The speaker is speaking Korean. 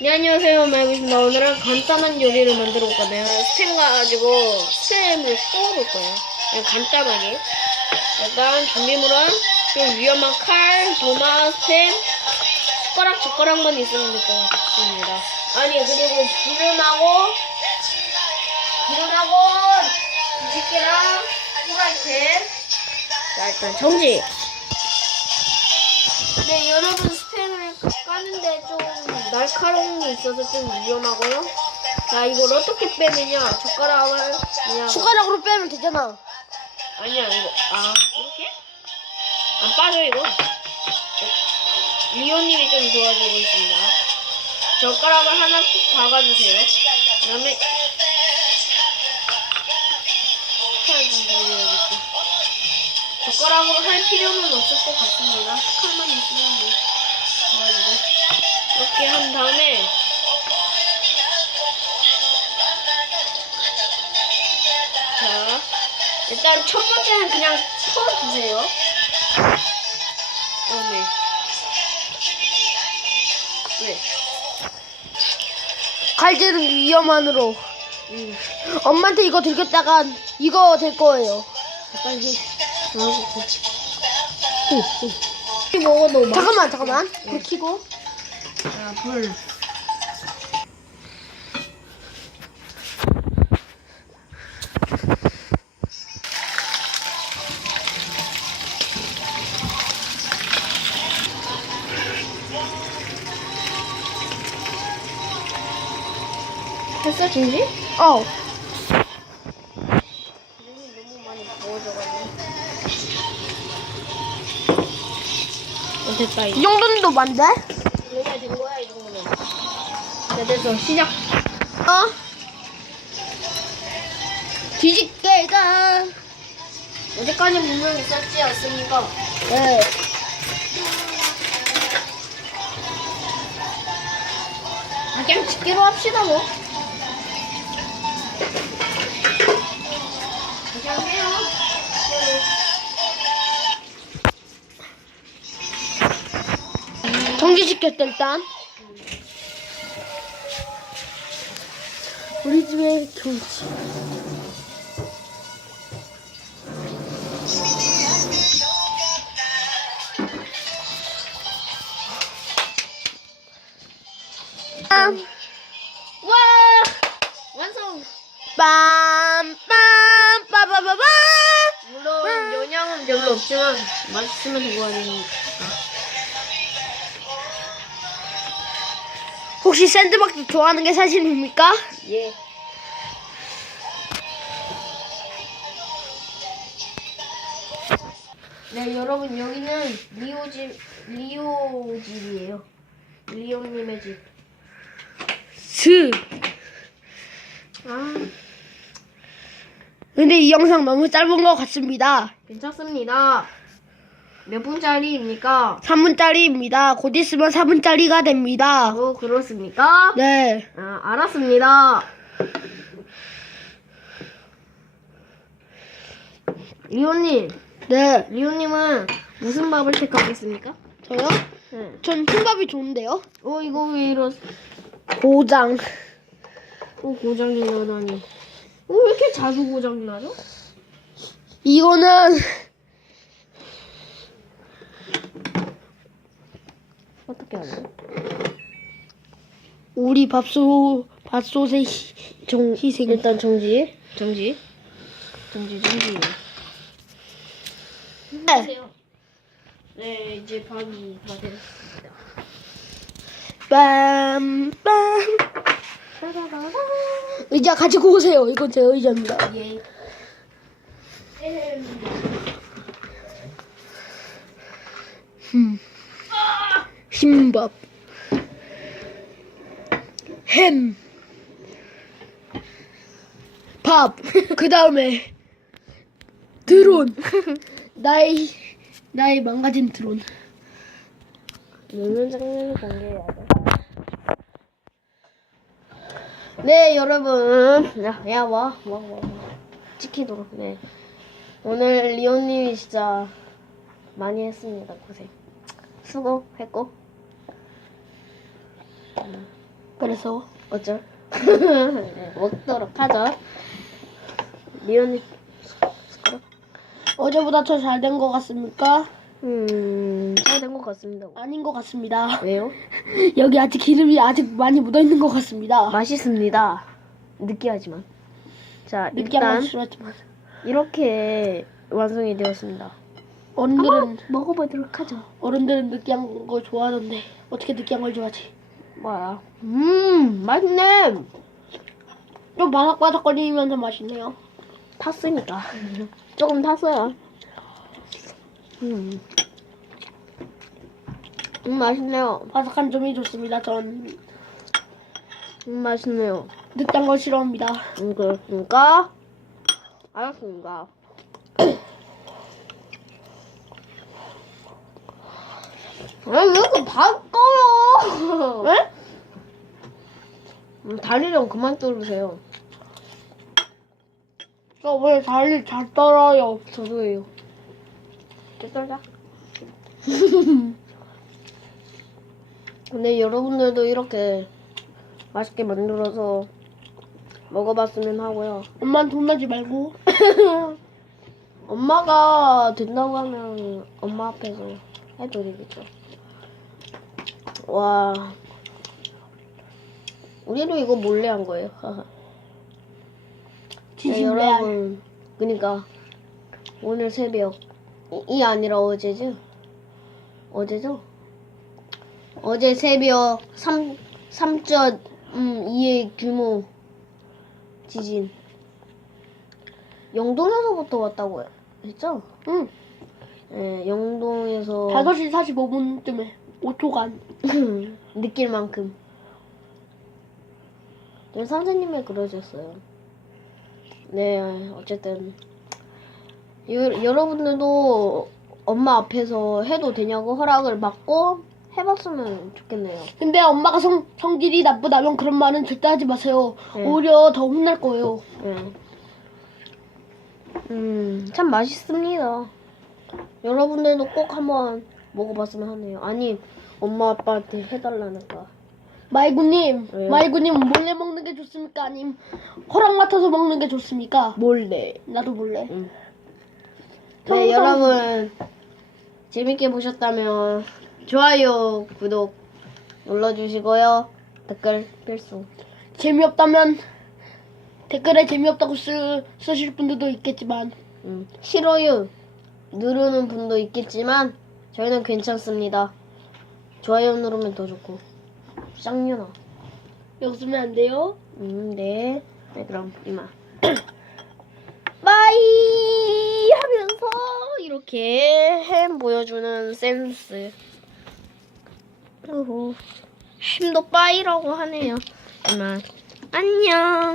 네, 안녕하세요. 마이구입니다. 오늘은 간단한 요리를 만들어 볼 거예요. 스팸 가지고 스팸을 구워볼 거예요. 그냥 간단하게. 일단 준비물은 좀 위험한 칼, 도마, 스팸, 숟가락, 젓가락만 있으면 같습니다. 아니, 그리고 기름하고, 기름하고, 뒤집개랑 후라이팬. 자, 일단 정지. 네, 여러분 스팸을 까는데 좀 날카로운 게 있어서 좀 위험하고요. 자, 이걸 어떻게 빼느냐? 젓가락을 그냥 숟가락으로 빼면 되잖아. 아니야 이거 아 이렇게 안 빠져 이거. 리오님이 좀 도와주고 있습니다. 젓가락을 하나 푹 박아주세요. 그 다음에 좀 돌려야겠다. 젓가락으로 할 필요는 없을 것 같습니다. 칼만 있으면 뭐 도와주고 이렇게 한 다음에 자 일단 첫 번째는 그냥 퍼주세요. 어, 네. 왜? 칼질은 위험한으로. 음. 엄마한테 이거 들켰다가 이거 될 거예요. 빨리 해. 어, 이 먹어 너 맛. 잠깐만, 잠깐만. 불 켜고. 자, 불. 했어 준비? 어. 너무 많이 부어져가지고. 어, 됐다. 이 정도는 더 많대? 여기가 된 거야 이 정도면. 자 됐어 시작. 어? 뒤집개가. 어제까지 분명히 있었지 않습니까? 네. 아, 그냥 집게로 합시다 뭐. 그냥 해요. 정지시켰다, 일단. 우리 집에 경치. 빰, 와 완성. 빰, 빰, 빠바바밤. 물론 영양은 별로 없지만 맛있으면 아니니까. 혹시 샌드박스 좋아하는 게 사실입니까? 예. 네, 여러분 여기는 리오 집 리오 집이에요. 리오님의 집. 스. 아, 근데 이 영상 너무 짧은 것 같습니다. 괜찮습니다. 몇 분짜리입니까? 3분짜리입니다. 곧 있으면 4분짜리가 됩니다. 어, 그렇습니까? 네. 아, 알았습니다. 리오님, 네. 리오님은 무슨 밥을 택하겠습니까? 저요? 네. 전 흰밥이 좋은데요? 어, 이거 왜 이러, 고장. 어, 고장이 나다니. 어, 왜 이렇게 자주 고장이 나죠? 이거는 어떻게 하나요? 우리 밥솥, 밥솥의 희, 정, 희생. 일단 정지. 정지. 정지, 정지. 네, 이제 다. 빰, 빰. 의자 가지고 오세요. 이건 제 의자입니다. 예. 음. 흰밥. 햄. 밥. 그 다음에 드론. 나의 나의 망가진 드론. 먹는 장면을 공개해야죠. 네, 여러분. 야, 야, 와. 와, 와, 와. 찍히도록. 네. 오늘 리오님이 진짜 많이 했습니다. 고생. 수고했고. 음. 그래서 어쩔? 먹도록 하죠. 미연이 어제보다 더 잘 된 것 같습니까? 음, 잘 된 것 같습니다. 아닌 것 같습니다. 왜요? 여기 아직 기름이 아직 많이 묻어 있는 것 같습니다. 맛있습니다. 느끼하지만. 자, 일단 건 싫었지만 이렇게 완성이 되었습니다. 어른들은 먹어보도록 하죠. 어른들은 느끼한 걸 좋아하던데 어떻게 느끼한 걸 좋아하지? 뭐야? 음, 맛있네. 좀 바삭바삭거리면서 맛있네요. 탔으니까. 조금 탔어요. 음. 음, 맛있네요. 바삭한 점이 좋습니다. 전 음, 맛있네요. 느끼한 걸 싫어합니다. 음, 그렇습니까? 알았습니다. 아, 왜 이렇게 바꿔요? 왜? 음, 다리 좀 그만 뚫으세요. 저왜 달리 잘 떨어요? 저도예요. 깨달자. 근데 여러분들도 이렇게 맛있게 만들어서 먹어봤으면 하고요. 엄마는 돈 나지 말고 엄마가 된다고 하면 엄마 앞에서 해도 되겠죠. 와. 우리도 이거 몰래 한 거예요. 네. 여러분. 그니까 오늘 새벽 이, 이 아니라 어제죠? 어제죠? 어제 새벽 3 3.2의 규모 지진. 영동에서부터 왔다고 했죠? 응. 예, 영동에서 5시 45분쯤에 5초간 느낄 만큼. 네, 선생님이 그러셨어요. 네, 어쨌든 여, 여러분들도 엄마 앞에서 해도 되냐고 허락을 받고 해봤으면 좋겠네요. 근데 엄마가 성, 성질이 나쁘다면 그런 말은 절대 하지 마세요. 네. 오히려 더 혼날 거예요. 예. 음, 참 맛있습니다. 여러분들도 꼭 한번 먹어봤으면 하네요. 아니, 엄마 아빠한테 해달라니까. 마이구님, 왜요? 마이구님 몰래 먹는 게 좋습니까? 아님 허락 맡아서 먹는 게 좋습니까? 몰래. 나도 몰래. 응. 평소- 네, 여러분 재밌게 보셨다면 좋아요, 구독 눌러주시고요. 댓글 필수. 재미없다면 댓글에 재미없다고 쓰, 쓰실 분들도 있겠지만 음, 싫어요 누르는 분도 있겠지만 저희는 괜찮습니다. 좋아요 누르면 더 좋고. 쌍년아. 여기 쓰면 안 돼요. 음, 네. 네, 그럼 이만. 빠이 하면서 이렇게 햄 보여주는 센스. 우후. 햄도 빠이라고 하네요. 이만. 안녕.